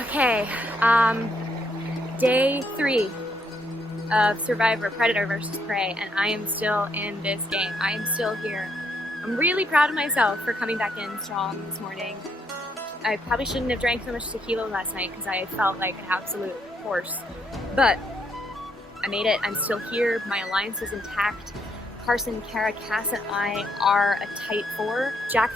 Okay, day 3 of SurFifer, Predator versus Prey, and I am still in this game. I am still here. I'm really proud of myself for coming back in strong this morning. I probably shouldn't have drank so much tequila last night because I felt like an absolute horse. But I made it. I'm still here. My alliance is intact. Carson, Kara, Cass, and I are a tight 4. Jack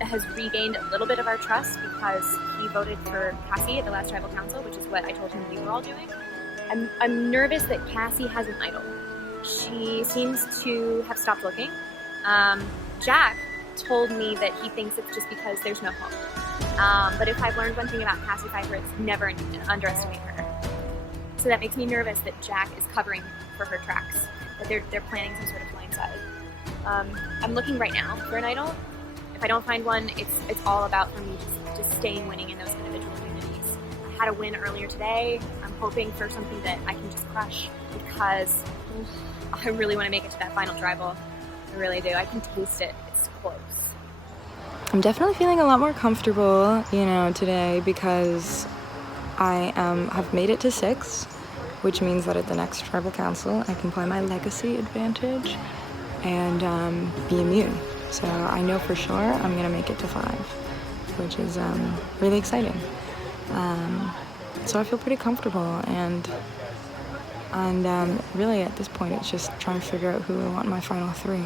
has regained a little bit of our trust because he voted for Cassie at the last tribal council, which is what I told him we were all doing. I'm nervous that Cassie has an idol. She seems to have stopped looking. Jack told me that he thinks it's just because there's no hope. But if I've learned one thing about SurFifer, it's never underestimate her. So that makes me nervous that Jack is covering for her tracks, that they're planning some sort of blindside. I'm looking right now for an idol. If I don't find one, it's all about for me just staying winning in those individual communities. I had a win earlier today. I'm hoping for something that I can just crush because I really want to make it to that final tribal. I really do. I can taste it. It's close. I'm definitely feeling a lot more comfortable, today because I have made it to 6, which means that at the next tribal council I can play my legacy advantage and be immune. So I know for sure I'm gonna make it to 5, which is really exciting. So I feel pretty comfortable, and really at this point it's just trying to figure out who I want in my final 3.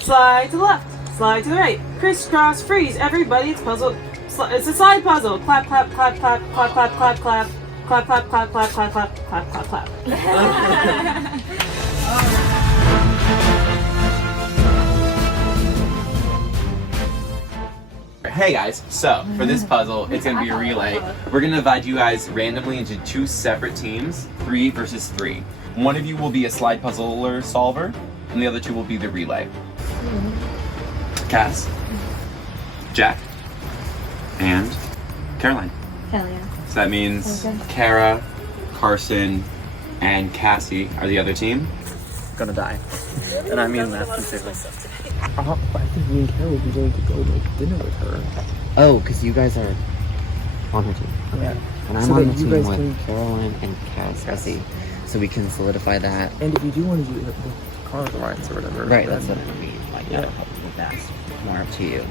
Slide to the left, slide to the right, crisscross, freeze, everybody, it's puzzle. It's a slide puzzle. Clap, clap, clap, clap, clap, clap, clap, clap, clap, clap, clap, clap, clap, clap, clap, clap, clap. Hey guys, so for this puzzle, it's going to be a relay. We're going to divide you guys randomly into 2 separate teams, 3 versus 3. One of you will be a slide puzzler solver, and the other 2 will be the relay. Cass, Jack, and Caroline. Hell yeah. So that means Kara, Carson, and Cassie are the other team. Gonna die. And I mean that sincerely. I think me and Kara will be going to go to dinner with her. Oh, because you guys are on her team. Okay. Yeah. And I'm So on that the you team guys with can- Caroline and Cassie. So we can solidify that. And if you do want to do the car rides or whatever. Right, then- that's what I mean. Like, Yeah. that's more up to you.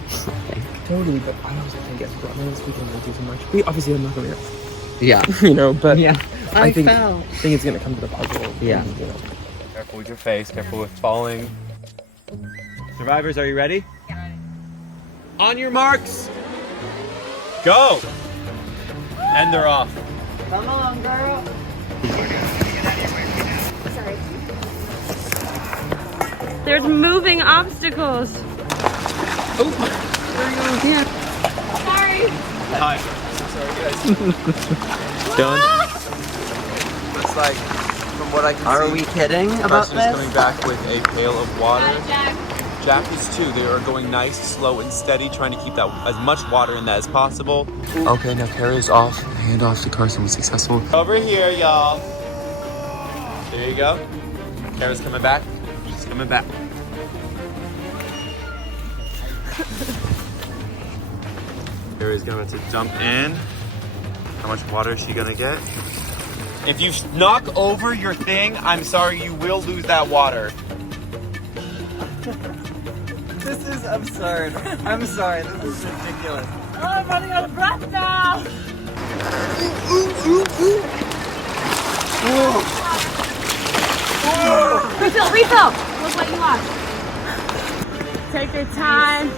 Okay. Totally, but I also think as brothers we can really do so much. We obviously I'm not gonna Yeah. but Yeah. I think fell. it's gonna come to the puzzle. Yeah. And, Careful with your face, careful with falling. Survivors, are you ready? Yeah. On your marks, go! And they're off. Come on, girl. Sorry. There's moving obstacles. Sorry. Hi. Done. Looks like, from what I can see, Are we kidding about Carson is this? coming back with a pail of water. Jack. Jack is too. They are going nice, slow, and steady, trying to keep that as much water in that as possible. Okay, now Carrie's off. Handoff to Carson was successful. Over here, y'all. There you go. Kara's coming back. She's coming back. Kara's going to jump in. How much water is she gonna get? If you knock over your thing, I'm sorry, you will lose that water. This is absurd. I'm sorry, this is ridiculous. Oh, I'm running out of breath now. Refill! Look what you want. Take your time.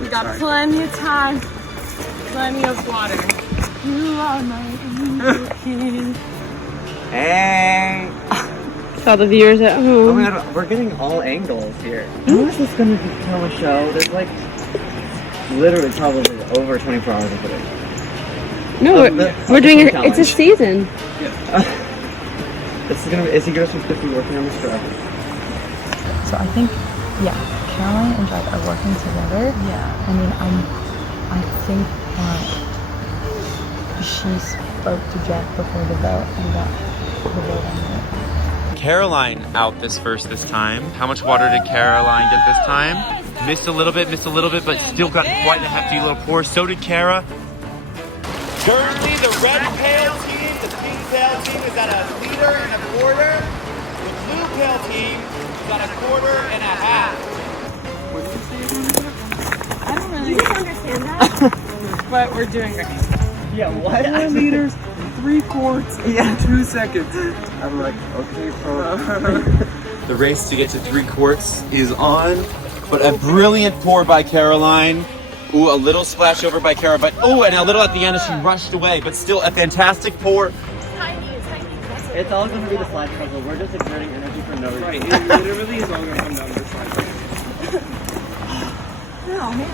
We got plenty of time. Plenty of water. You are my angel king. Hey! All the viewers at Oh home. my god, we're getting all angles here. How is this gonna become a show? There's like literally probably over 24 hours of footage. No, we're doing it. challenge. It's a season. This is gonna be, is he supposed to be working on this forever? So I think, yeah, Caroline and Jack are working together. Yeah. I mean, I think that she spoke to Jack before the vote and got the vote on it. Caroline out this time. How much water did Caroline get this time? Missed a little bit, but still got quite a hefty little pour. So did Kara. Currently, the red pail team, the pink pail team is at a liter and a quarter. The blue pail team is at a quarter and a half. I don't really understand that. But we're doing great. Yeah, what? 4 liters, 3 quarts, Yeah. 2 seconds. I'm like, okay, bro. The race to get to 3 quarts is on, but a brilliant pour by Caroline. Ooh, a little splash over by Kara, but oh, and a little at the end as she rushed away, but still a fantastic pour. It's all gonna be the slide puzzle. We're just exerting energy for no reason. Right, it literally is all gonna come down to the slide puzzle. No, man.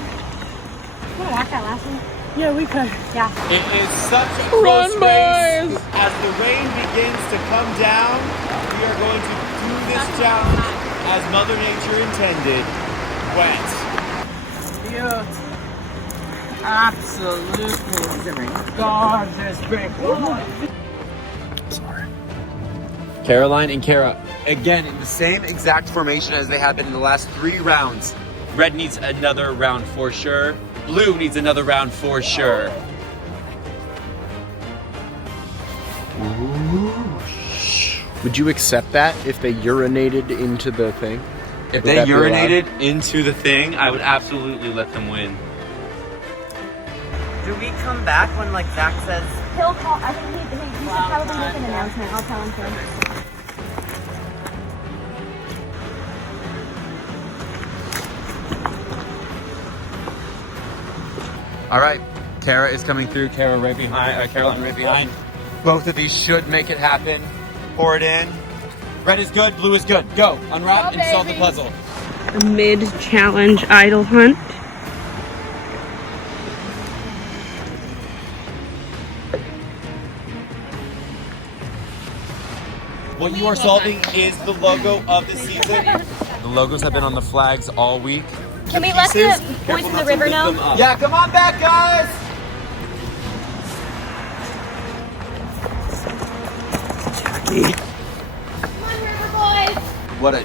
Can we watch that last one? Yeah, we could. Yeah. It is such a close race. As the rain begins to come down, we are going to do this challenge as Mother Nature intended. Wet. Cute. Absolutely gorgeous break. Sorry. Caroline and Kara, again, in the same exact formation as they have been in the last 3 rounds. Red needs another round for sure. Blue needs another round for sure. Would you accept that if they urinated into the thing? If Would they that be allowed? urinated into the thing, I would absolutely let them win. Do we come back when like Zach says He'll call. I think he should probably make an announcement. I'll tell him to. All right, Kara is coming through. Kara right behind. Caroline right behind. Both of these should make it happen. Pour it in. Red is good. Blue is good. Go. Unwrap and solve the puzzle. A mid-challenge idol hunt. What you are solving is the logo of the season. The logos have been on the flags all week. Can we let the boys in the river know? Yeah, come on back, guys! Come on, river boys. What a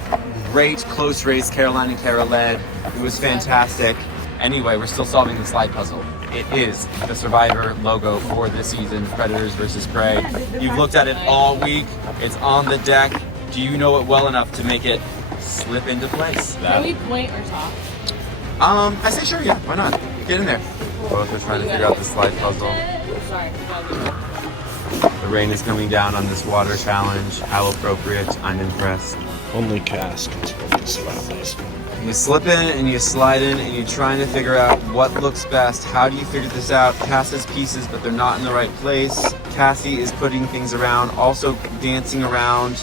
great close race Caroline and Kara led. It was fantastic. Anyway, we're still solving the slide puzzle. It is the SurFifer logo for this season, Predators versus Prey. You've looked at it all week. It's on the deck. Do you know it well enough to make it slip into place? Can we point or talk? I say sure, yeah, why not? Get in there. Both are trying to figure out the slide puzzle. Sorry. The rain is coming down on this water challenge. How appropriate. I'm impressed. Only Cass can solve this puzzle. You slip in and you slide in and you're trying to figure out what looks best. How do you figure this out? Cass has pieces, but they're not in the right place. Cassie is putting things around, also dancing around.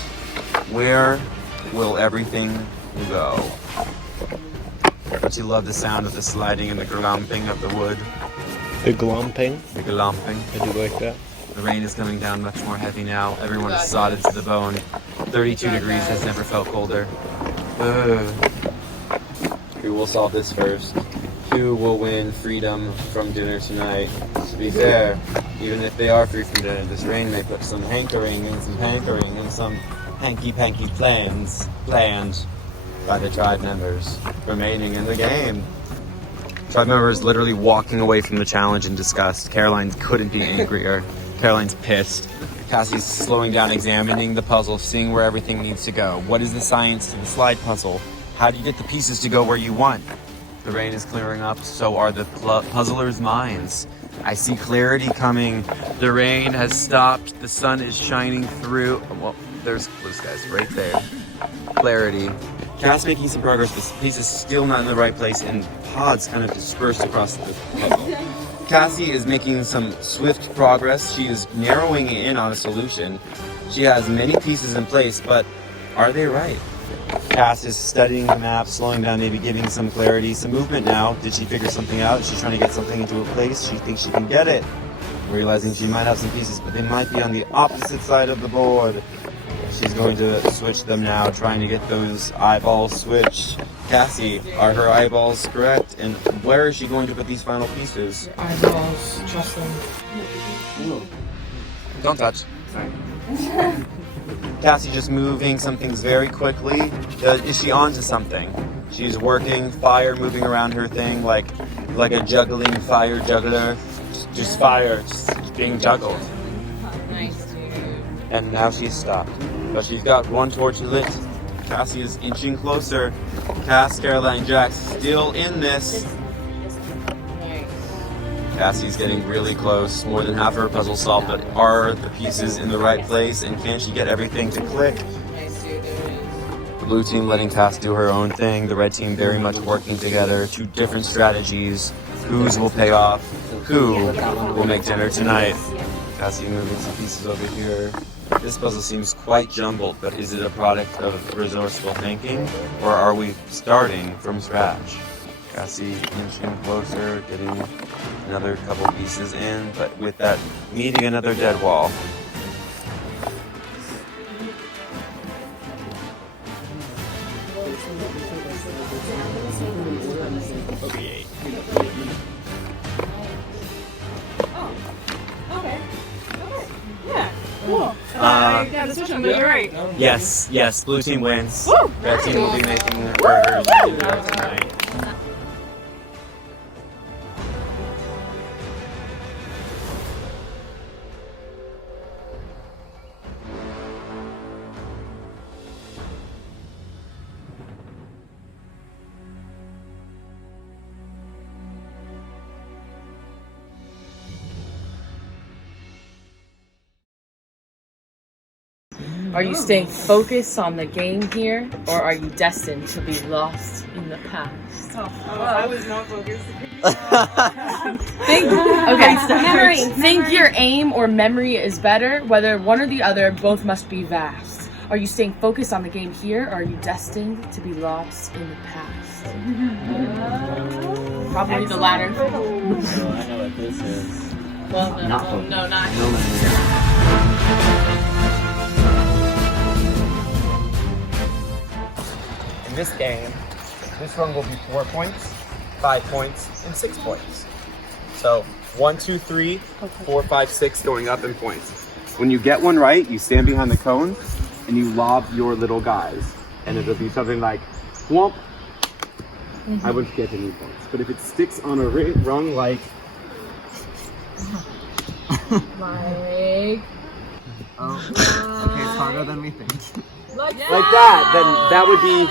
Where will everything go? Don't you love the sound of the sliding and the glomping of the wood? The glomping, The glomping. I do like that. The rain is coming down much more heavy now. Everyone is sodded to the bone. 32 degrees has never felt colder. Who will solve this first? Who will win freedom from dinner tonight? To be fair, even if they are free from dinner, this rain may put some hankering and some pankering and some hanky-panky planned by the tribe members remaining in the game. Tribe members literally walking away from the challenge in disgust. Caroline couldn't be angrier. Caroline's pissed. Cassie's slowing down, examining the puzzle, seeing where everything needs to go. What is the science to the slide puzzle? How do you get the pieces to go where you want? The rain is clearing up, so are the puzzlers' minds. I see clarity coming. The rain has stopped. The sun is shining through. Well, there's blue skies right there. Clarity. Cass making some progress, but the piece is still not in the right place, and pods kind of dispersed across the puzzle. Cassie is making some swift progress. She is narrowing in on a solution. She has many pieces in place, but are they right? Cass is studying the map, slowing down, maybe giving some clarity, some movement now. Did she figure something out? She's trying to get something into a place. She thinks she can get it. Realizing she might have some pieces, but they might be on the opposite side of the board. She's going to switch them now, trying to get those eyeballs switched. Cassie, are her eyeballs correct? And where is she going to put these final pieces? Eyeballs, trust them. Don't touch. Sorry. Cassie just moving some things very quickly. Is she onto something? She's working, fire moving around her thing like a juggling fire juggler. Just fire, just being juggled. Nice, dude. And now she's stopped. But she's got one torch lit. Cassie is inching closer. Cass, Caroline, Jax still in this. Cassie's getting really close. More than half her puzzle solved, but are the pieces in the right place? And can she get everything to click? The blue team letting Cass do her own thing. The red team very much working together. Two different strategies. Whose will pay off? Who will make dinner tonight? Cassie moving some pieces over here. This puzzle seems quite jumbled, but is it a product of resourceful thinking, or are we starting from scratch? Cassie inching closer, getting another couple pieces in, but with that, meeting another dead wall. Okay. Cool. Yeah, this one, you're right. Yes, blue team wins. Woo! Red team will be making burgers and dinner tonight. Are you staying focused on the game here, or are you destined to be lost in the past? I was not focused. Think your aim or memory is better. Whether one or the other, both must be vast. Are you staying focused on the game here, or are you destined to be lost in the past? Probably the latter. I know what this is. Well, no, not. In this game, this run will be 4 points, 5 points, and 6 points. So 1, 2, 3, 4, 5, 6 going up in points. When you get one right, you stand behind the cone and you lob your little guys. And it'll be something like, whomp. I wouldn't get any points. But if it sticks on a rung like... Okay, it's harder than we think. like that, then that would be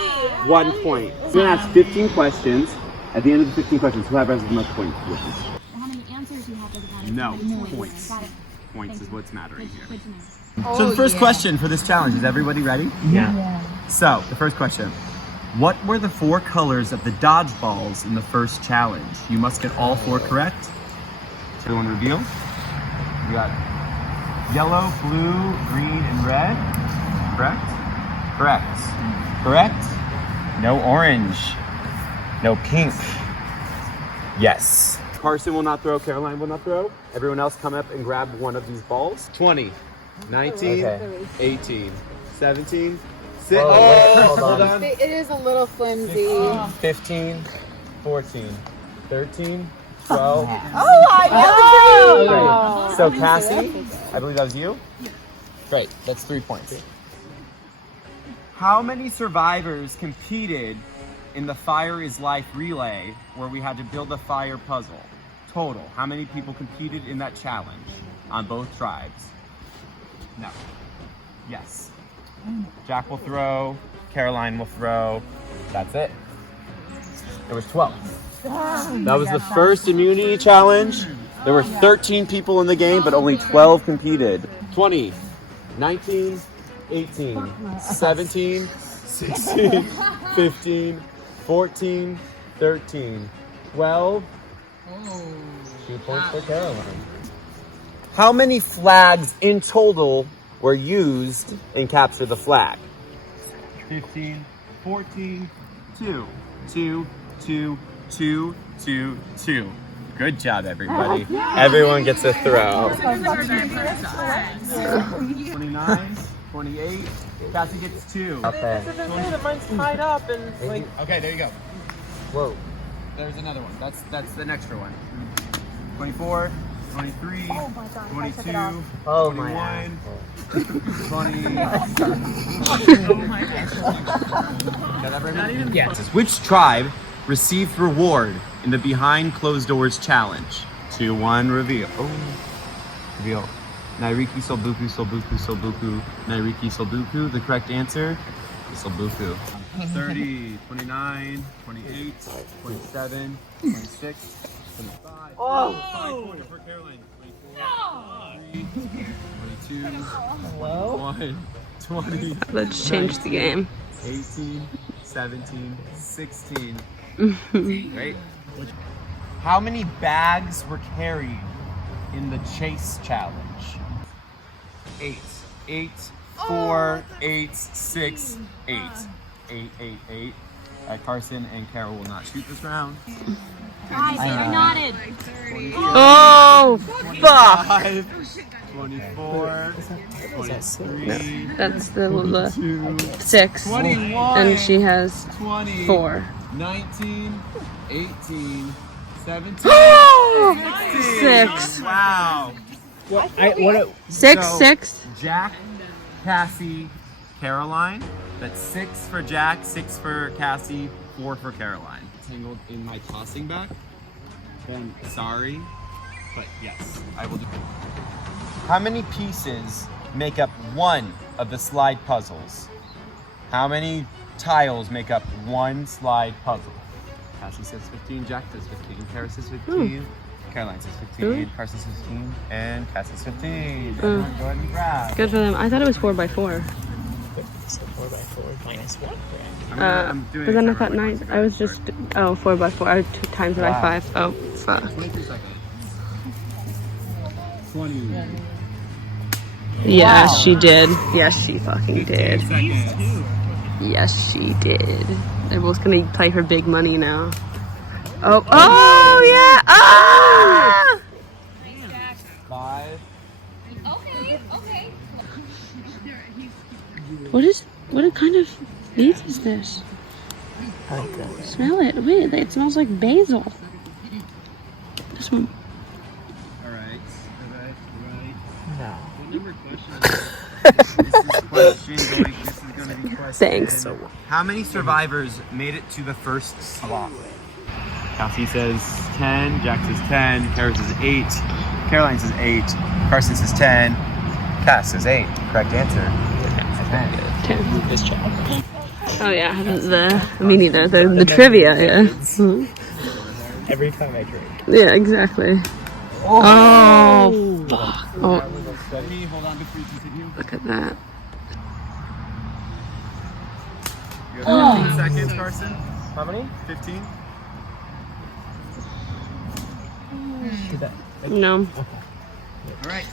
1 point. So we're gonna ask 15 questions. At the end of the 15 questions, whoever has the most points wins. How many answers you have doesn't matter. No, points. Got it. Points is what's mattering here. Good to know. So the first question for this challenge, is everybody ready? Yeah. So, the first question. What were the 4 colors of the dodgeballs in the first challenge? You must get all 4 correct. Everyone reveal. We got yellow, blue, green, and red. Correct? Correct. Correct? No orange. No pink. Yes. Carson will not throw, Caroline will not throw. Everyone else come up and grab one of these balls. 20, 19, 18, 17, 6. Hold on. It is a little flimsy. 15, 14, 13, 12. Great. So Cassie, I believe that was you? Great, that's 3 points. How many survivors competed in the Fire is Life relay where we had to build a fire puzzle. Total, how many people competed in that challenge on both tribes? No. Yes. Jack will throw, Caroline will throw. That's it. There was 12. That was the first immunity challenge. There were 13 people in the game, but only 12 competed. 20, 19, 18, 17, 16, 15, 14, 13, 12. 2 points for Caroline. How many flags in total were used in Capture the Flag? 15, 14, 2, 2, 2, 2, 2, 2. Good job, everybody. Everyone gets a throw. 29, 28. Cassie gets 2. Okay. Mine's tied up and like. Okay, there you go. Whoa. There's another one. That's the extra one. 24, 23, 22, Oh my 21, God. 20. Yes. Which tribe received reward in the Behind Closed Doors challenge? 2, 1, reveal. Oh, reveal. Nairiki Solbuku, Solbuku, Solbuku, Nairiki Solbuku. The correct answer is Solbuku. 30, 29, 28, 27, 26, 25. Oh! 5 points for Caroline. 24, 23, 22, 21, 20. Let's change the game. 18, 17, 16. Right? How many bags were carried in the chase challenge? 8. 8, 4, 8, 6, 8. 8, 8, 8. Carson and Carol will not shoot this round. Guys, you're nodded. Oh, fuck! 24, 23. That's the 22, 6. 21, And she has 20, 4. 19, 18, 17, 6. Wow. What? 6, So, 6. Jack, Cassie, Caroline. That's 6 for Jack, 6 for Cassie, 4 for Caroline. Tangled in my tossing bag. Then sorry, but yes, I will do. How many pieces make up one of the slide puzzles? How many tiles make up one slide puzzle? Cassie says 15, Jack says 15, Kara says 15, Caroline says 15, Carson says 15, and Cassie says 15. Everyone go ahead and grab. Good for them. I thought it was 4x4. So 4x4 minus 1. But then I thought 9. I was just. Oh, 4x4. I 2 times it by 5. Oh, fuck. 22 seconds. 20. Yeah, she did. Yes, she fucking did. Seconds. Yes, she did. They're both gonna play for big money now. Oh, oh yeah! Ah! 5. Okay. What kind of meat is this? Smell it. Wait, it smells like basil. This one. Alright. No. What number question is this? This is gonna be question. Thanks. How many survivors made it to the first slot? Cassie says 10, Jack says 10, Kara says 8, Caroline says 8, Carson says 10, Cass says 8. Correct answer. 10. 10. Oh yeah, me neither. The trivia, yeah. Mhm. Every time I drink. Yeah, exactly. Oh, fuck. Oh, Hold on before you continue. look at that. You have 15 seconds, Carson. How many? 15. No. Alright.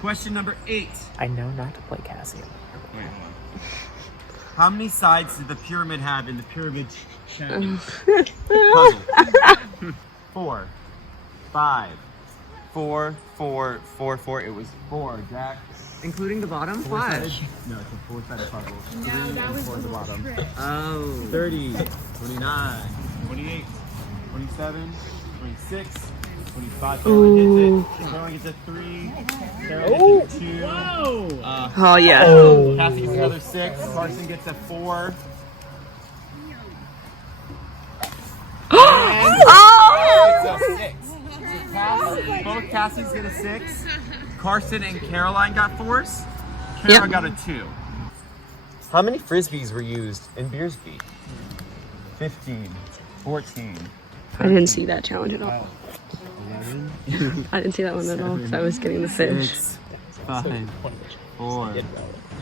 Question number 8. I know not to play Cassie. Wait, hold on. How many sides did the pyramid have in the pyramid puzzle? 4, 5, 4, 4, 4, 4. It was 4, Jack. Including the bottom? 4 Why? sided. No, it's a 4-sided puzzle. 3 and 4 at the bottom. Oh. 30, 29, 28, 27, 26, 25. Caroline hits it. Caroline gets a 3. Caroline gets a 2. Oh yeah. Cassie gets another 6. Carson gets a 4. So 6. So both Cassies get a 6. Carson and Caroline got 4s. Kara got a 2. How many frisbees were used in Beersby? 15, 14. I didn't see that challenge at all. I didn't see that one at all because I was getting the fish. 6, 5, 4,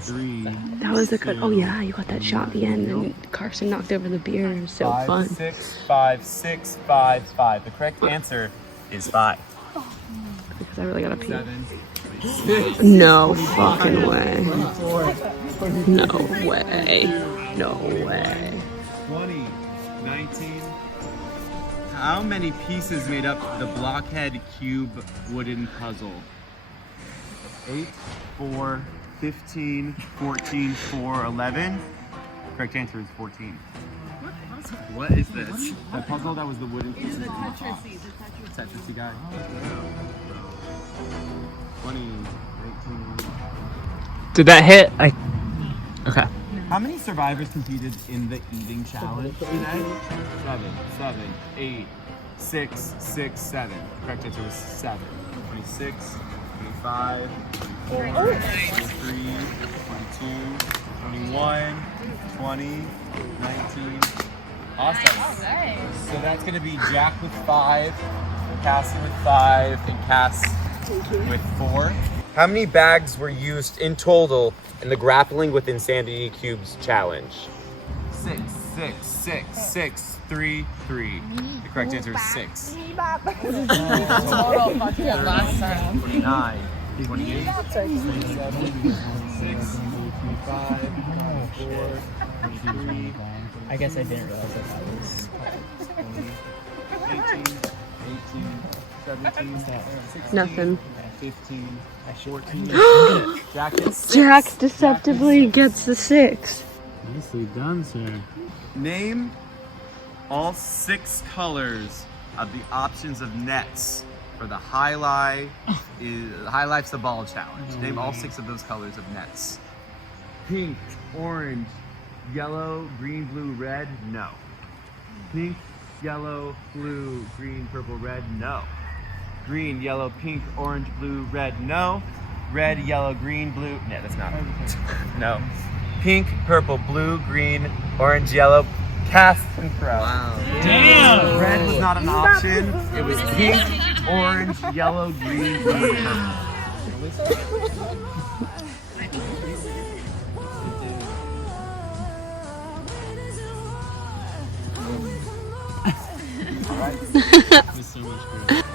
3. That was the good. Oh yeah, you got that shot at the end, and Carson knocked over the beer. It was so 5, fun. 6, 5, 6, 5, 5. The correct answer is 5. Because I really gotta pee. 7, 6. No fucking way. No way. No way. 20, 19. How many pieces made up the blockhead cube wooden puzzle? 8, 4, 15, 14, 4, 11. Correct answer is 14. What is this? The puzzle that was the wooden pieces. The Tetris guy. 20, 18. Did that hit? Okay. How many survivors competed in the eating challenge today? 7, 8, 6, 6, 7. Correct answer was 7. 26, 25, 24, 23, 22, 21, 20, 19. Awesome. So that's going to be Jack with 5, Cassie with 5, and Cass with 4. How many bags were used in total in the Grappling with Insanity Cubes challenge? 6, 6, 6, 6, 3, 3. The correct answer is 6. 29, 28, 27, 26, 25, 24, 23. I guess I didn't realize that was 18, 17, 16, Nothing. 15, 14. Jack gets 6. Jack deceptively gets the 6. nicely done, sir. Name all 6 colors of the options of nets for the High Life's the Ball challenge. Name all 6 of those colors of nets. Pink, orange, yellow, green, blue, red, no. Pink, yellow, blue, green, purple, red, no. Green, yellow, pink, orange, blue, red, no. Red, yellow, green, blue, no, that's not it. No. Pink, purple, blue, green, orange, yellow, Cass and Crow. Wow. Damn! Red was not an option. It was pink, orange, yellow, green, blue, purple.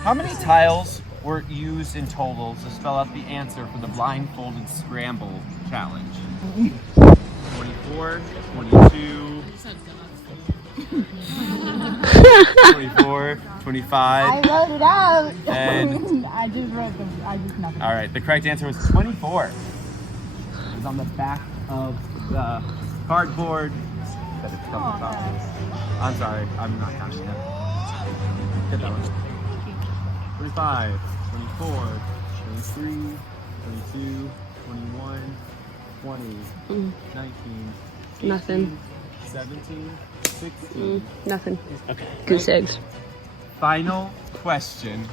How many tiles were used in total to spell out the answer for the blindfolded scramble challenge? 24, 22, 24, 25. I wrote it out. And I just wrote them. I just nothing. all right, the correct answer was 24. It was on the back of the cardboard that it's from the top. I'm sorry, I'm not counting that. Get that one. 25, 24, 23, 22, 21, 20, 19, 18, Nothing. 17, 16. Nothing. Okay. Goose eggs. Final question.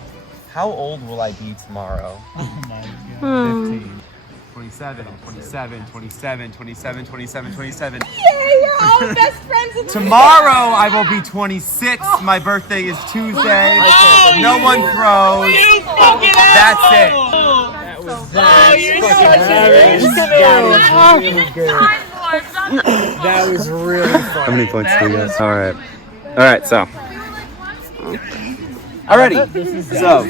How old will I be tomorrow? Oh my god. 15, 27, 27, 27, 27, 27, 27. Yeah, you're all best friends. In Tomorrow I will be 26. My birthday is Tuesday. No one throws. That's it. That was really fun. How many points do you get? All right, so. Alrighty, so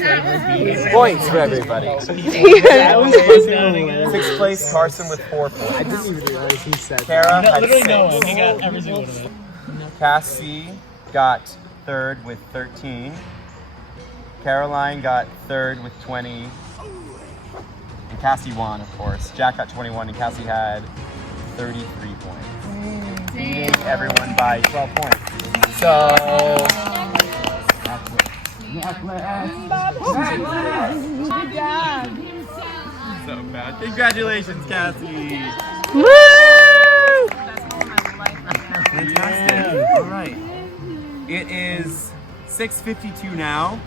points for everybody. That was 6th place, Carson with 4 points. I didn't even realize he said Kara that. had Literally 6. no one. He got every single one of it. Cassie got 3rd with 13. Caroline got 3rd with 20. And Cassie won, of course. Jack got 21 and Cassie had 33 points. Beating everyone by 12 points. So... So bad. Congratulations, Cassie! Woo! Fantastic. All right. It is 6:52 now.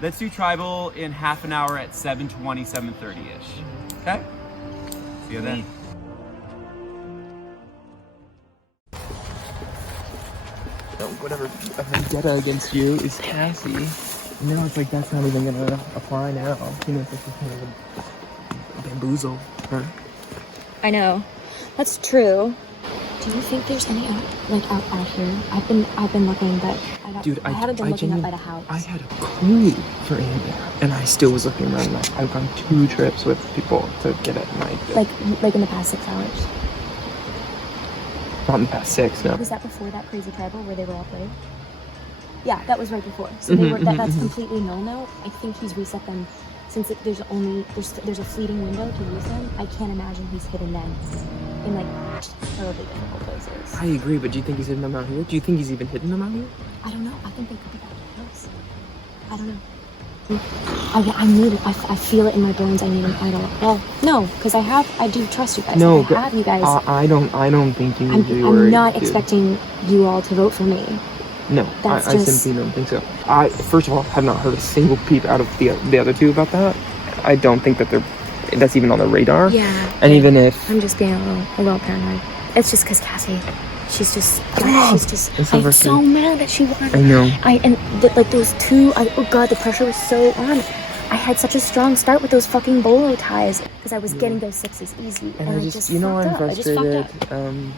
Let's do tribal in half an hour at 7:20, 7:30-ish. Okay? See you then. Whatever vendetta against you is Cassie. And now it's like that's not even gonna apply now. You know, it's just kind of a bamboozle her. I know. That's true. Do you think there's any out here? I've been looking, but I haven't been looking up by the house. I had a clue for Amber, and I still was looking around. Like, I've gone 2 trips with people to get it, and Like in the past 6 hours. Not in the past 6, no. Was that before that crazy tribal where they were all played? Yeah, that was right before. So they were. That's completely null now. I think he's reset them. Since there's a fleeting window to use them, I can't imagine he's hidden them in like terribly difficult places. I agree, but do you think he's hidden them out here? Do you think he's even hidden them out here? I don't know. I think they could be back in the house. I don't know. I need it. I feel it in my bones. I need an idol. Well, no, because I do trust you guys. No, I have you guys. I don't think you need to be worried. I'm not expecting you all to vote for me. No, I simply don't think so. I, first of all, have not heard a single peep out of the other 2 about that. I don't think that that's even on their radar. Yeah. And even if I'm just being a little paranoid. It's just because Cassie, I'm so mad that she won. I know. Like those 2, oh god, the pressure was so on. I had such a strong start with those fucking bolo ties because I was getting those 6s easy. And I just you know, I'm frustrated. I'm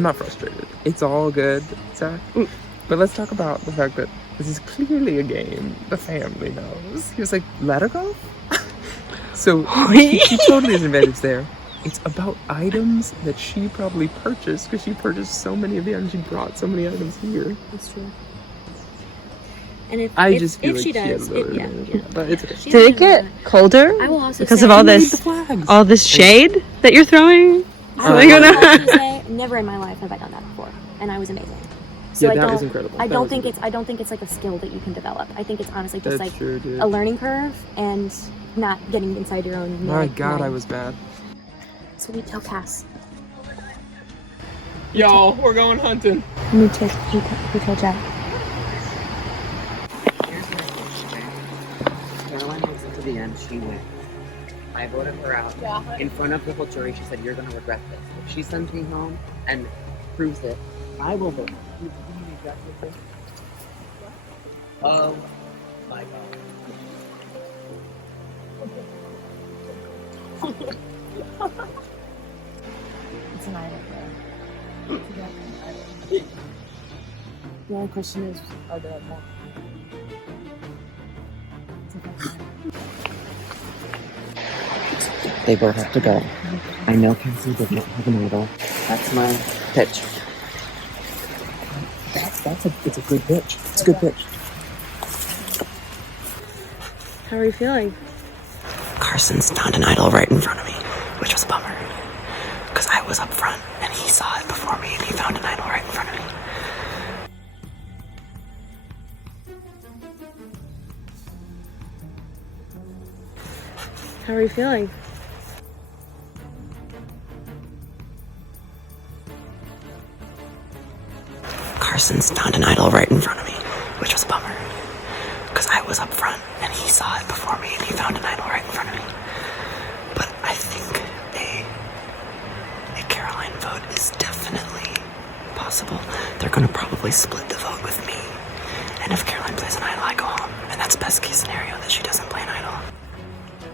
not frustrated. It's all good, Zach. But let's talk about the fact that this is clearly a game. The family knows. He was like, let her go? So she totally has an advantage there. It's about items that she probably purchased because she purchased so many of them and she brought so many items here. That's true. And if she does, but it's okay. Did it get colder? I will also because say, of all this shade that you're throwing? Never in my life have I done that before, and I was amazing. So that was incredible. I don't think it's like a skill that you can develop. I think it's honestly just a learning curve and not getting inside your own. My God, I was bad. So we tell Cass. Y'all, we're going hunting. We tell Jack. Caroline was to the end. She went. I voted her out. Yeah. In front of the whole jury, she said, "You're gonna regret this." If she sends me home and proves it, I will vote. Oh my God. It's an idol, bro. The only question is, are there more? They both have to go. I know Cassie does not have an idol. That's my pitch. It's a good pitch. It's a good pitch. How are you feeling? Carson's found an idol right in front of me, which was a bummer. Because I was up front, and he saw it before me, and he found an idol right in front of me. How are you feeling? Carson's found an idol right in front of me, which was a bummer. Because I was up front, and he saw it before me, and he found an idol right in front of me. But I think a Caroline vote is definitely possible. They're going to probably split the vote with me. And if Caroline plays an idol, I go home. And that's best case scenario, that she doesn't play an idol.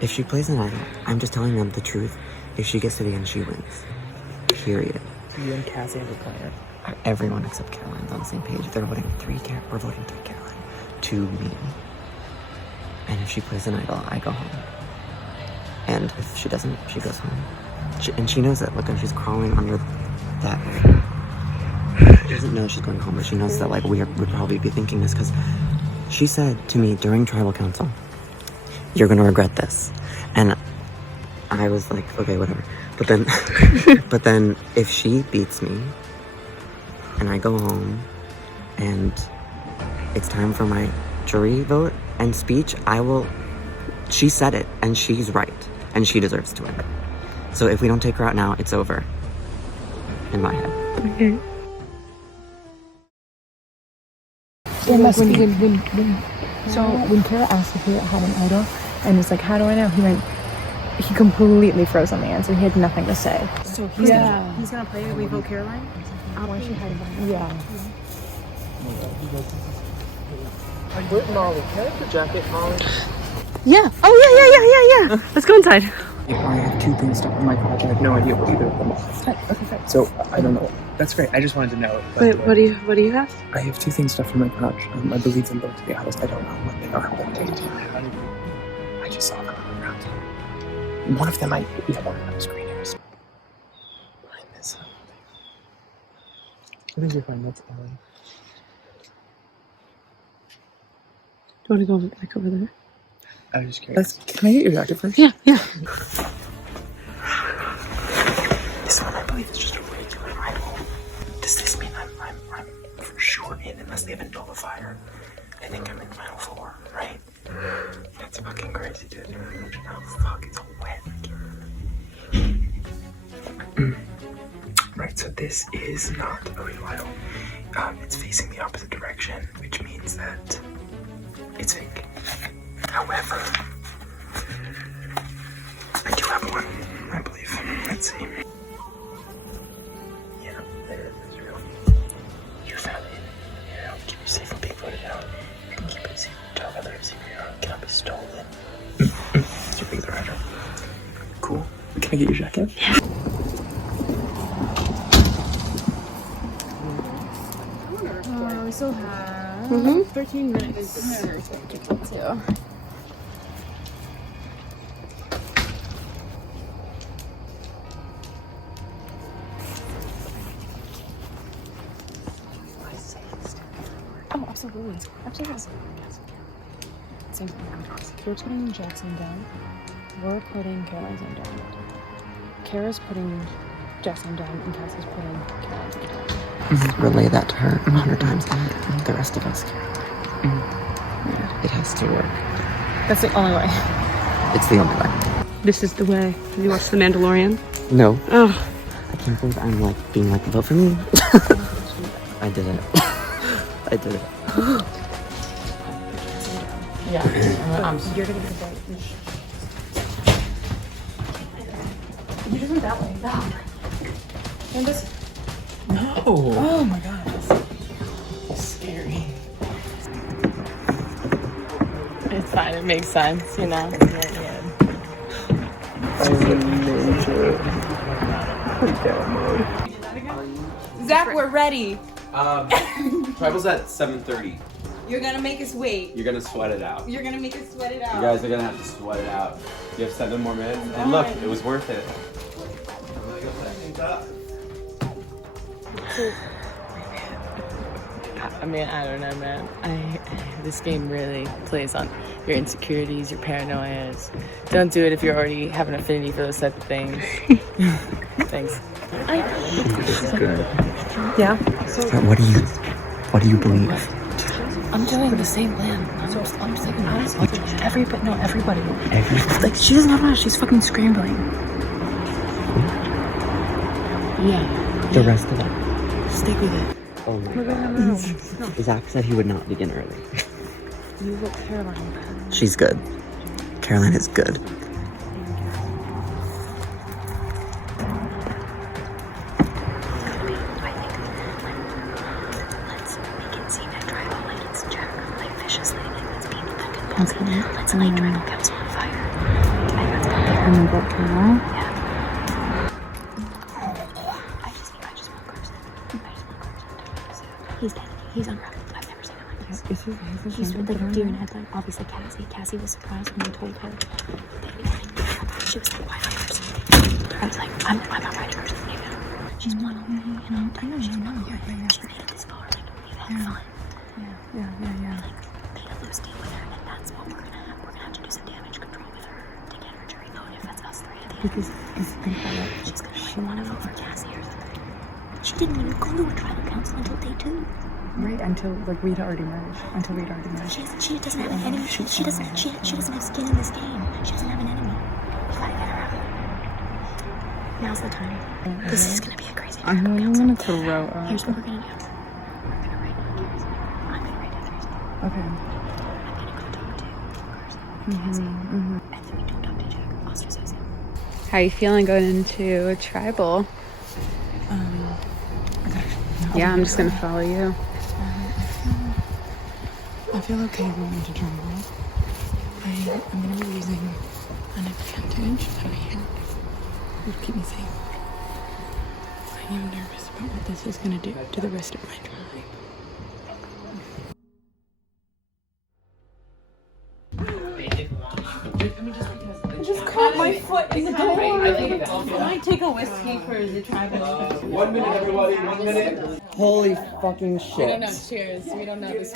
If she plays an idol, I'm just telling them the truth. If she gets to the end, she wins. Period. You and Cassie have a plan. Everyone except Caroline's on the same page. They're voting we're voting 3 Caroline, 2 me. And if she plays an idol, I go home. And if she doesn't, she goes home. And she knows that. Look, and she's crawling under that. She doesn't know she's going home, but she knows that like we would probably be thinking this because she said to me during tribal council, "You're gonna regret this," and I was like, okay, whatever. But then if she beats me and I go home and it's time for my jury vote and speech, she said it and she's right and she deserves to win. So if we don't take her out now, it's over in my head. Okay. So like when Kara asked if he had an idol and was like, how do I know? He completely froze on the answer. He had nothing to say. So he's gonna play We Vote Caroline? Why is she hiding behind him? Yeah. Molly, can I have the jacket, Molly? Yeah. Oh, yeah. Let's go inside. I have 2 things stuck in my crotch. I have no idea what either of them are. Okay, fine. So I don't know. That's great. I just wanted to know. Wait, what do you have? I have 2 things stuck in my crotch. I believe them both to be honest. I don't know what they are, but I just saw them on the ground. One of them, one of them is green hairs. Behind this. I think you're fine. That's Molly. Do you want to go back over there? I was just curious. Can I get your jacket first? Yeah. This one, I believe, is just a regular idol. Does this mean I'm for sure in unless they have a nullifier? I think I'm in final 4, right? That's fucking crazy, dude. Oh fuck, it's wet. Right, so this is not a real idol. It's facing the opposite direction, which means that it's fake. However, I do have one, I believe. Let's see. Yeah, there it is, real. You found it. Yeah, keep it safe from being voted out. Keep it safe from whether it's cannot be stolen. It's your big treasure. Cool. Can I get your jacket? Yeah. We still have 13 minutes. Yeah. Oh, absolutely. So, we're putting Jackson down. We're putting Caroline's name down. Kara's putting Jackson down, and Cassie's putting Caroline's name down. Relay that to her 100 times. The rest of us can't. Yeah, it has to work. That's the only way. It's the only way. This is the way. Have you watched The Mandalorian? No. Oh. I can't believe I'm being vote for me. I did it. I did it. Yeah. You're gonna get the vote. You just went that way. That way. And this. No. Oh my god. It's scary. It's fine. It makes sense, you know. Zach, we're ready. Tribal's at 7:30. You're gonna make us wait. You're gonna sweat it out. You're gonna make us sweat it out. You guys are gonna have to sweat it out. You have 7 more minutes. And look, it was worth it. I mean, I don't know, man. This game really plays on your insecurities, your paranoias. Don't do it if you already have an affinity for those type of things. Thanks. This is good. Yeah. So what do you believe? I'm doing the same plan. I'm thinking everybody. Everybody. Like, she doesn't have much. She's fucking scrambling. Yeah. The rest of it. Stick with it. Oh my god. Zach said he would not begin early. You look Caroline. She's good. Caroline is good. Let's light tribal council on fire. And then vote Carol? Yeah. I just want Carson. He's dead. He's unraveled. I've never seen him like this. He's like deer in headlight. Obviously Cassie was surprised when we told her. She was like, why am I person? I was like, I'm not right person. She's one on me, you know. I know she's one on me. She's made it this far. Like, we've had fun. Yeah. Made a loose deal with her, and that's what we're gonna have. We're gonna have to do some damage control with her to get her jury vote if it's us three at the end. Because She's gonna want to vote for Cassie or something. She didn't even go to a tribal council until day 2. right until we'd already merged. She doesn't have an enemy. She doesn't have skin in this game. She doesn't have an enemy. You gotta get her out. Now's the time. This is gonna be a crazy tribal council. I'm gonna throw up. Here's what we're gonna do. We're gonna write down Karen's name. I'm gonna write down 3's name. Okay. I'm gonna go talk to Carson, and then we don't talk to Jack. Ostracize him. How are you feeling going into a tribal? Yeah, I'm just gonna follow you. I feel okay going into tribal. I'm gonna be using an advantage that I have. Would keep me safe. I am nervous about what this is gonna do to the rest of my tribe. Just caught my foot in the door. Can I take a whiskey for the tribal? 1 minute, everybody. 1 minute. Holy fucking shit. Cheers. We don't know. This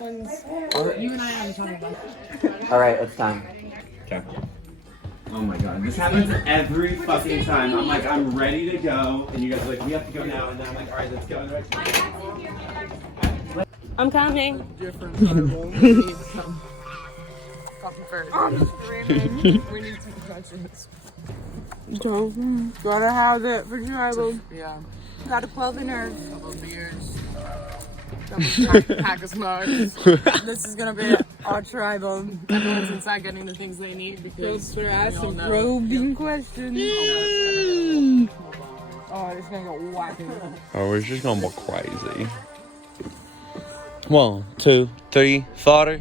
one's. You and I haven't talked about it. All right, it's time. Okay. Oh my god, this happens every fucking time. I'm like, I'm ready to go, and you guys are like, we have to go now, and then I'm like, alright, let's go. I'm coming. Fucking first. We need to touch this. Gotta have it for tribal. Yeah. Gotta quell the nerves. Couple of beers. Double pack of smokes. This is gonna be our tribal. Everyone's inside getting the things they need because They're asking know. probing questions. Oh, it's gonna go wacky. Oh, we're just gonna go crazy. 1, 2, 3, 4.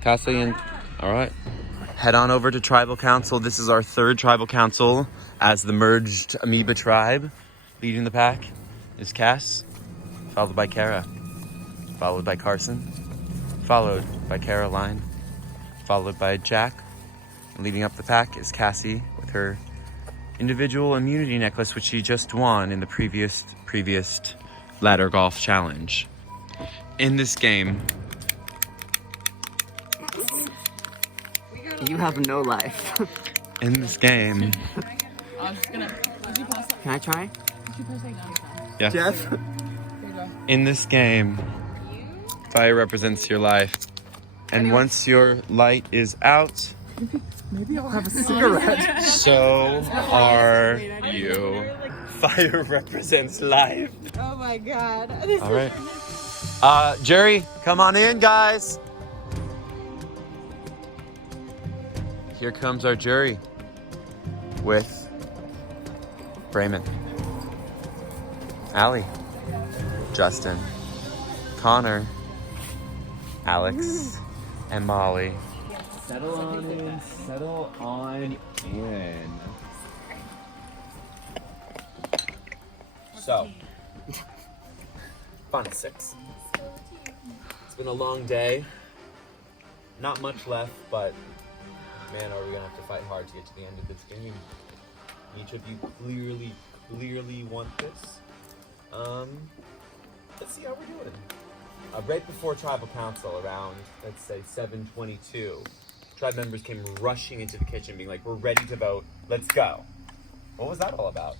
Cassie and... Alright. Head on over to Tribal Council. This is our 3rd Tribal Council as the merged amoeba tribe. Leading the pack is Cass, followed by Kara, followed by Carson, followed by Caroline, followed by Jack. Leading up the pack is Cassie with her individual immunity necklace, which she just won in the previous ladder golf challenge. In this game, You have no life. in this game, I'm just gonna. Can I try? yeah. Jeff? In this game, fire represents your life, and once your light is out, Maybe I'll have a cigarette. so are you. Fire represents life. Oh my god. All right. Jerry, come on in, guys. Here comes our jury with Brayman, Allie, Justin, Connor, Alex, and Molly. Settle on in, settle on in. So, fun 6. It's been a long day. Not much left, but man, are we gonna have to fight hard to get to the end of this game. Each of you clearly want this. Let's see how we're doing. Right before Tribal Council, around, let's say, 7:22, tribe members came rushing into the kitchen being like, we're ready to vote, let's go. What was that all about?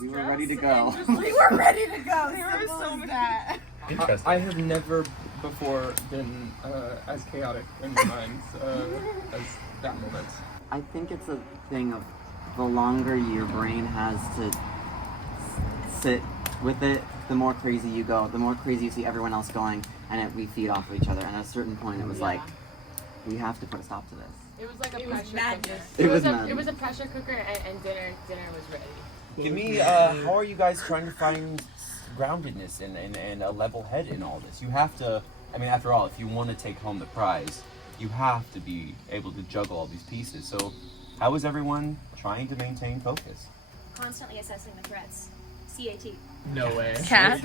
We were ready to go. We were ready to go. We were so mad. Interesting. I have never before been as chaotic in my mind as that moment. I think it's a thing of the longer your brain has to sit with it, the more crazy you go, the more crazy you see everyone else going, and we feed off of each other. And at a certain point, it was like, we have to put a stop to this. It was like a pressure cooker. It was a pressure cooker, and dinner was ready. Give me, how are you guys trying to find groundedness and a level head in all this? You have to, I mean, after all, if you want to take home the prize, you have to be able to juggle all these pieces. So, how is everyone trying to maintain focus? Constantly assessing the threats. CAT. No way. Cat.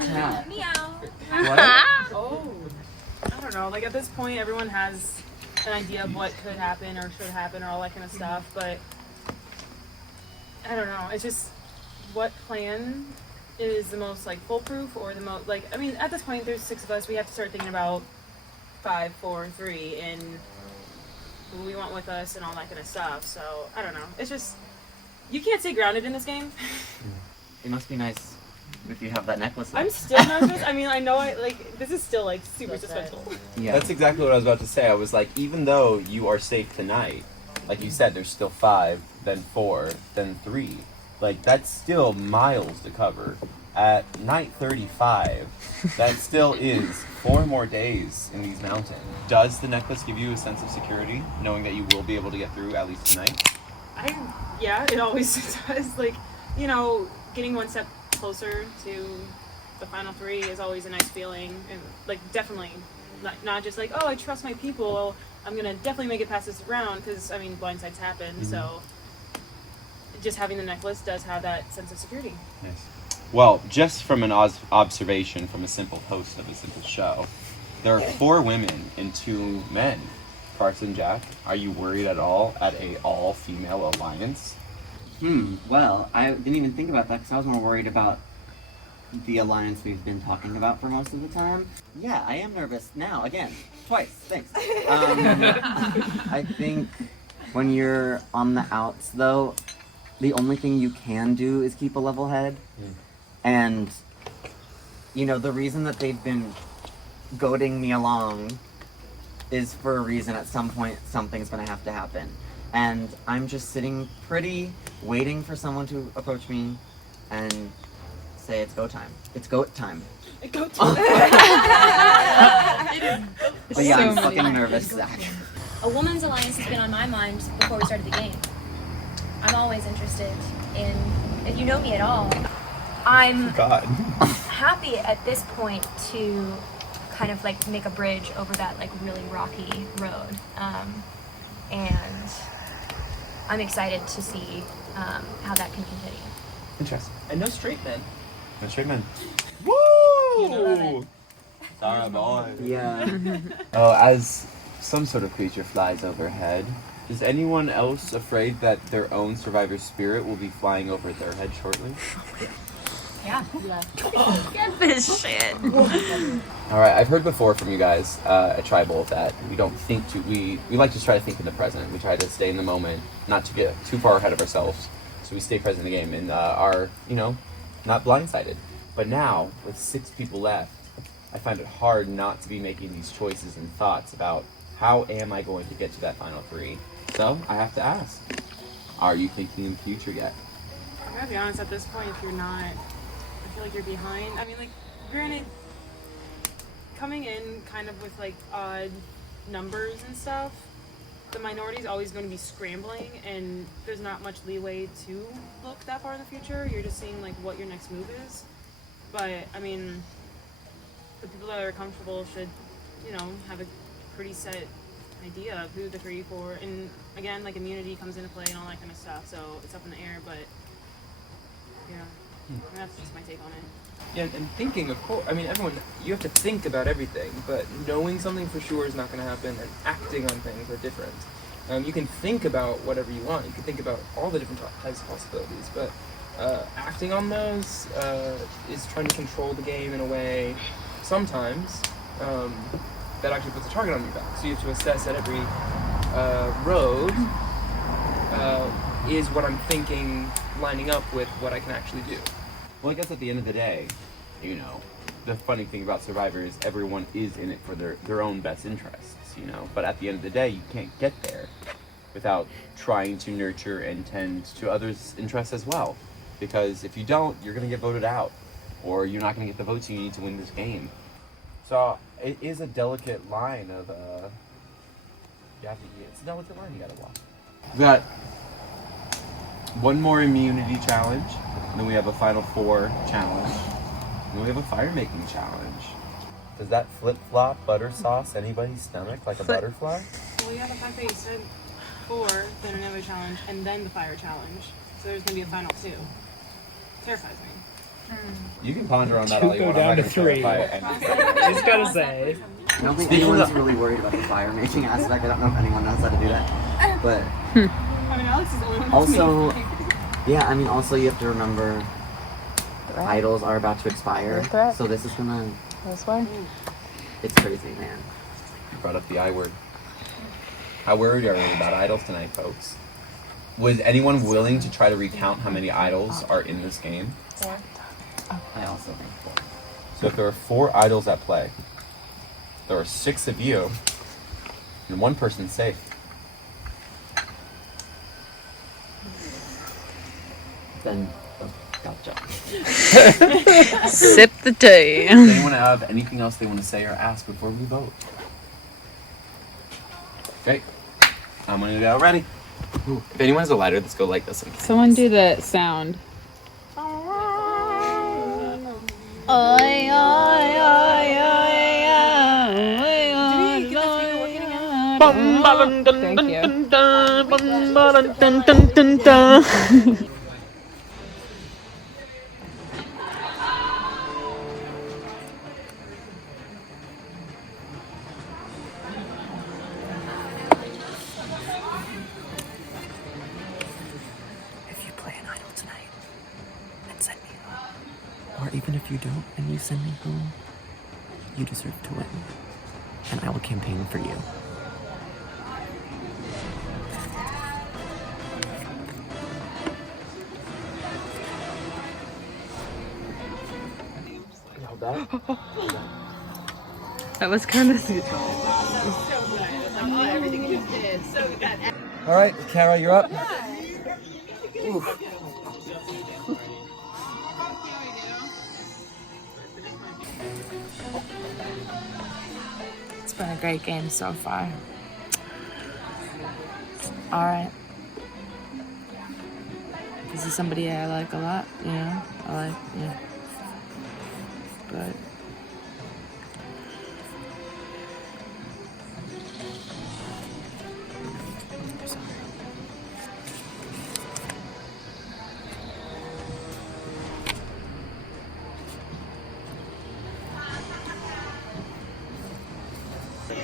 Meow. Oh. I don't know. Like at this point, everyone has an idea of what could happen or should happen or all that kind of stuff. But I don't know. It's just what plan is the most like foolproof or the most like. I mean, at this point, there's 6 of us. We have to start thinking about 5, 4, 3, and who we want with us and all that kind of stuff. So I don't know. It's just you can't stay grounded in this game. It must be nice if you have that necklace. I'm still nervous. I mean, I know this is still like super suspenseful. Yeah. That's exactly what I was about to say. I was like, even though you are safe tonight, like you said, there's still 5, then 4, then 3. Like, that's still miles to cover. At night 35, that still is 4 more days in these mountains. Does the necklace give you a sense of security, knowing that you will be able to get through at least tonight? Yeah, it always does. Like, you know, getting one step closer to the final 3 is always a nice feeling. And, like, definitely not just like, oh, I trust my people, I'm gonna definitely make it past this round, because, I mean, blindsides happen, so just having the necklace does have that sense of security. Nice. Well, just from an observation from a simple host of a simple show, there are 4 women and 2 men. Carson, Jack, are you worried at all at a all-female alliance? Well, I didn't even think about that because I was more worried about the alliance we've been talking about for most of the time. Yeah, I am nervous now, again, twice, thanks. I think when you're on the outs, though, the only thing you can do is keep a level head. And, you know, the reason that they've been goading me along is for a reason. At some point, something's gonna have to happen. And I'm just sitting pretty, waiting for someone to approach me and say it's go time. It's goat time. Go time. But yeah, I'm fucking nervous, Zach. A woman's alliance has been on my mind before we started the game. I'm always interested in, if you know me at all, I'm happy at this point to kind of like make a bridge over that like really rocky road. And I'm excited to see how that can continue. Interesting. And no straight men. No straight men. Woo! Sorry, boy. Yeah. Oh, as some sort of creature flies overhead, is anyone else afraid that their own survivor spirit will be flying over their head shortly? Yeah. Get this shit. Alright, I've heard before from you guys at Tribal that we don't think we like to try to think in the present. We try to stay in the moment, not to get too far ahead of ourselves. So we stay present in the game and are, you know, not blindsided. But now, with 6 people left, I find it hard not to be making these choices and thoughts about how am I going to get to that final 3. So, I have to ask, are you thinking in the future yet? I gotta be honest, at this point, if you're not, I feel like you're behind. I mean, like, granted, coming in kind of with, like, odd numbers and stuff, the minority's always going to be scrambling, and there's not much leeway to look that far in the future. You're just seeing, like, what your next move is. But, I mean, the people that are comfortable should, you know, have a pretty set idea of who the 3, 4, and again, like, immunity comes into play and all that kind of stuff, so it's up in the air, but yeah, that's just my take on it. Yeah, and thinking, of course, I mean, everyone, you have to think about everything, but knowing something for sure is not going to happen, and acting on things are different. You can think about whatever you want, you can think about all the different types of possibilities, but acting on those is trying to control the game in a way, sometimes, that actually puts a target on your back. So you have to assess at every road, is what I'm thinking lining up with what I can actually do. Well, I guess at the end of the day, you know, the funny thing about Survivor is everyone is in it for their own best interests, you know. But at the end of the day, you can't get there without trying to nurture and tend to others' interests as well. Because if you don't, you're going to get voted out, or you're not going to get the votes you need to win this game. So it is a delicate line of, it's a delicate line you got to walk. We got one more immunity challenge, and then we have a final 4 challenge, and then we have a fire making challenge. Does that flip-flop butter sauce anybody's stomach like a butterfly? Well, yeah, the fact that you said 4, then another challenge, and then the fire challenge, so there's gonna be a final 2. Terrifies me. You can ponder on that all you want. Down I'm to not gonna 3. clarify it. Just gotta say. I don't think anyone's really worried about the fire making aspect. I don't know if anyone knows how to do that. But I mean, Alex is the only one who's also, making it. yeah, I mean, also you have to remember idols are about to expire. So this is gonna... This way? It's crazy, man. You brought up the I word. How worried are we about idols tonight, folks? Was anyone willing to try to recount how many idols are in this game? 4. I also think 4. So if there are 4 idols at play, there are 6 of you, and 1 person's safe. Then, oh, gotcha. Sip the tea. Does anyone have anything else they want to say or ask before we vote? Okay, I'm gonna go ready. Ooh, if anyone has a lighter, let's go light this one. Someone do the sound. Thank you. If you play an idol tonight and send me home, or even if you don't and you send me home, you deserve to win. And I will campaign for you. That was kind of All right, Kara, you're up. Ooh. It's been a great game so far. Alright. This is somebody I like a lot, you know? But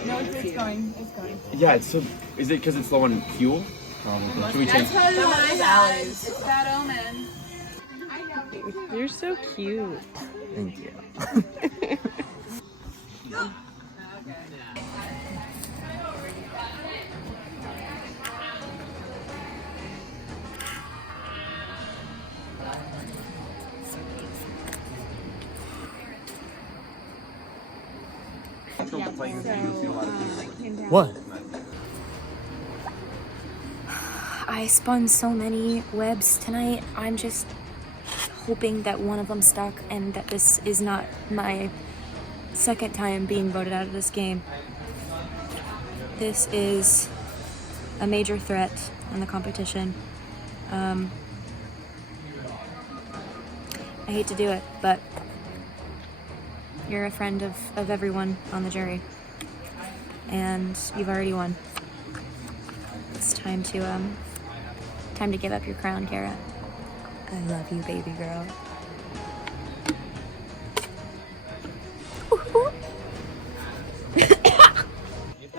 No, it's going. Yeah, it's so. Is it because it's low on fuel? Should we change? It's bad omen. You're so cute. Thank you. What? I spun so many webs tonight. I'm just hoping that one of them stuck and that this is not my second time being voted out of this game. This is a major threat in the competition. I hate to do it, but you're a friend of everyone on the jury. And you've already won. It's time to give up your crown, Kara. I love you, baby girl.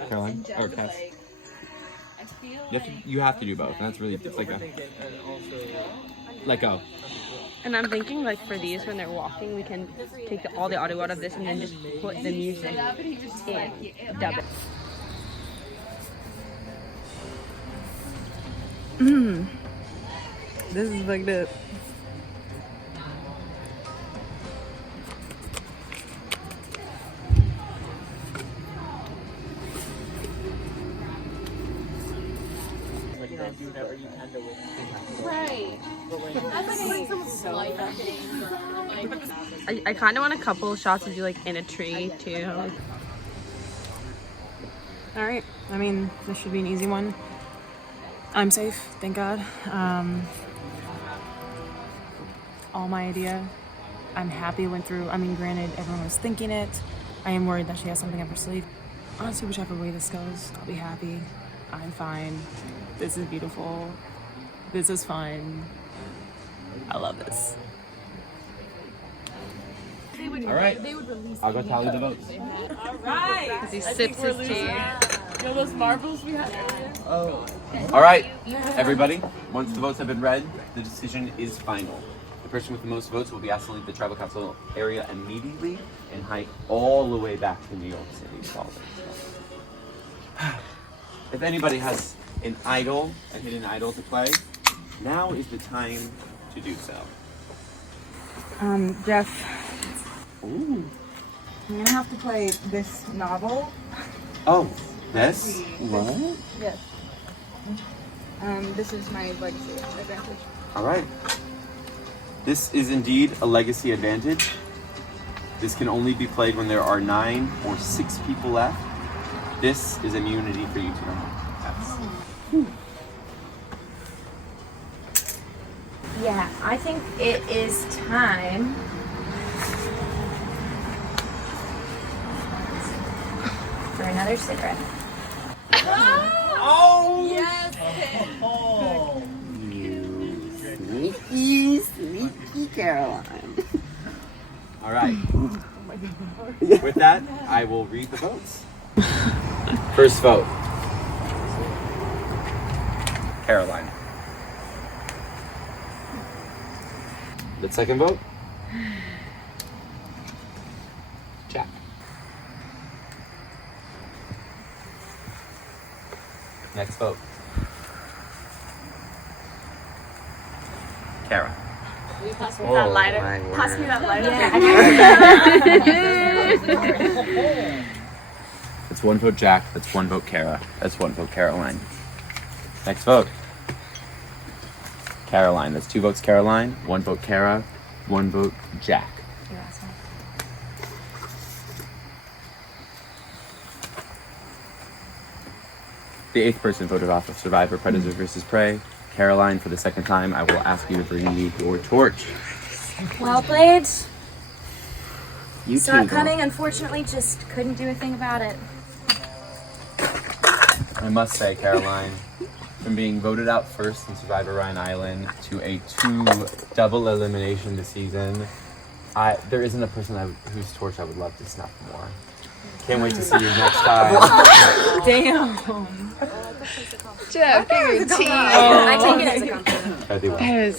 Caroline or Cass? You have to do both. And that's really it's like a let go. And I'm thinking, like, for these, when they're walking, we can take all the audio out of this and then just put the music in. Dub it. this is fucked up. Right. I kind of want a couple shots of you, like, in a tree, too. Alright, I mean, this should be an easy one. I'm safe, thank God. All my idea. I'm happy it went through. I mean, granted, everyone was thinking it. I am worried that she has something up her sleeve. Honestly, whichever way this goes, I'll be happy. I'm fine. This is beautiful. This is fun. I love this. All right, I'll go tally the votes. As he sips his tea. Yo, those marbles we had earlier. Oh. All right, everybody. Once the votes have been read, the decision is final. The person with the most votes will be asked to leave the tribal council area immediately and hike all the way back to New York City. To all this. If anybody has an idol, a hidden idol to play, now is the time to do so. Jeff, Ooh. I'm gonna have to play this novel. Oh, this? What? Yes. This is my legacy advantage. All right. This is indeed a legacy advantage. This can only be played when there are 9 or 6 people left. This is immunity for you tonight. Yeah, I think it is time for another cigarette. Oh! Yes! Sneaky Caroline. All right. With that, I will read the votes. First vote. Caroline. The second vote. Jack. Next vote. Kara. Will you pass me that lighter? Pass me that lighter. That's 1 vote Jack. That's 1 vote Kara. That's 1 vote Caroline. Next vote. Caroline. That's 2 votes Caroline. 1 vote Kara. 1 vote Jack. The 8th person voted off of Survivor Predator vs. Prey. Caroline, for the second time, I will ask you to bring me your torch. Well played. You Saw too, it coming, unfortunately, just couldn't do a thing about it. I must say, Caroline, from being voted out first in Survivor Rhine Island to a 2 double elimination this season, there isn't a person whose torch I would love to snuff more. Can't wait to see you next time. Damn. Jeff, your team. I take it as a compliment. That was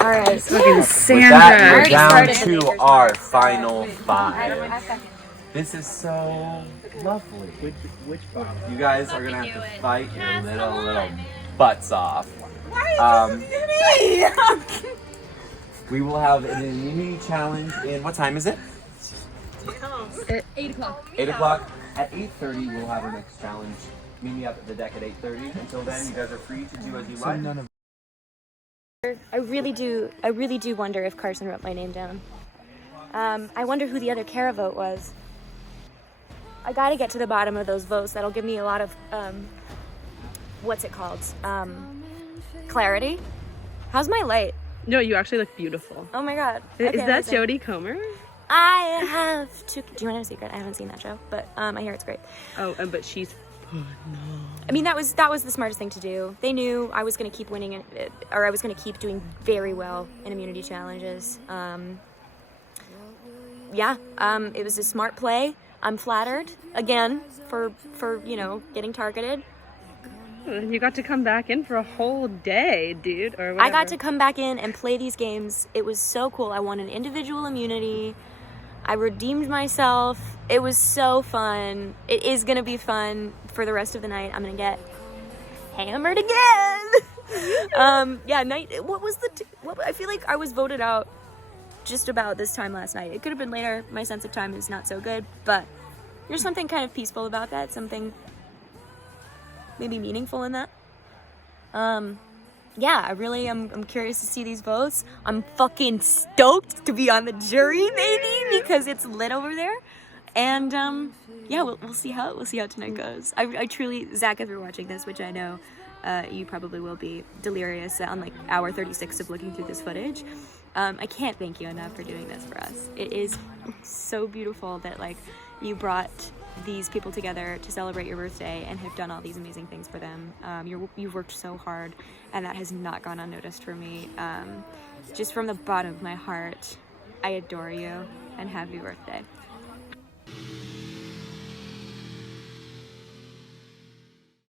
All right. fucking With Sandra. that, we're already down started. to our final 5. This is so lovely. Which box? You guys are gonna have to fight your little butts off. We will have an immunity challenge in, what time is it? 8 o'clock. 8 o'clock. At 8:30, we'll have our next challenge. Meet me up at the deck at 8:30. Until then, you guys are free to do as you like. I really do wonder if Carson wrote my name down. I wonder who the other Kara vote was. I gotta get to the bottom of those votes. That'll give me a lot of, what's it called? Clarity. How's my light? No, you actually look beautiful. Oh my god. Is Okay, that listen. Jodie Comer? I have to. Do you want to know a secret? I haven't seen that show, but I hear it's great. Oh, but she's. I mean, that was the smartest thing to do. They knew I was going to keep winning, or I was going to keep doing very well in immunity challenges. It was a smart play. I'm flattered again for getting targeted. You got to come back in for a whole day, dude, or whatever. I got to come back in and play these games. It was so cool. I won an individual immunity. I redeemed myself. It was so fun. It is gonna be fun for the rest of the night. I'm gonna get hammered again. What was I feel like I was voted out just about this time last night. It could have been later. My sense of time is not so good, but there's something kind of peaceful about that. Something maybe meaningful in that. I'm curious to see these votes. I'm fucking stoked to be on the jury, baby, because it's lit over there. And we'll see how tonight goes. I truly, Zach, if you're watching this, which I know you probably will be delirious on like hour 36 of looking through this footage. I can't thank you enough for doing this for us. It is so beautiful that like you brought these people together to celebrate your birthday and have done all these amazing things for them. You've worked so hard, and that has not gone unnoticed for me. Just from the bottom of my heart, I adore you, and happy birthday.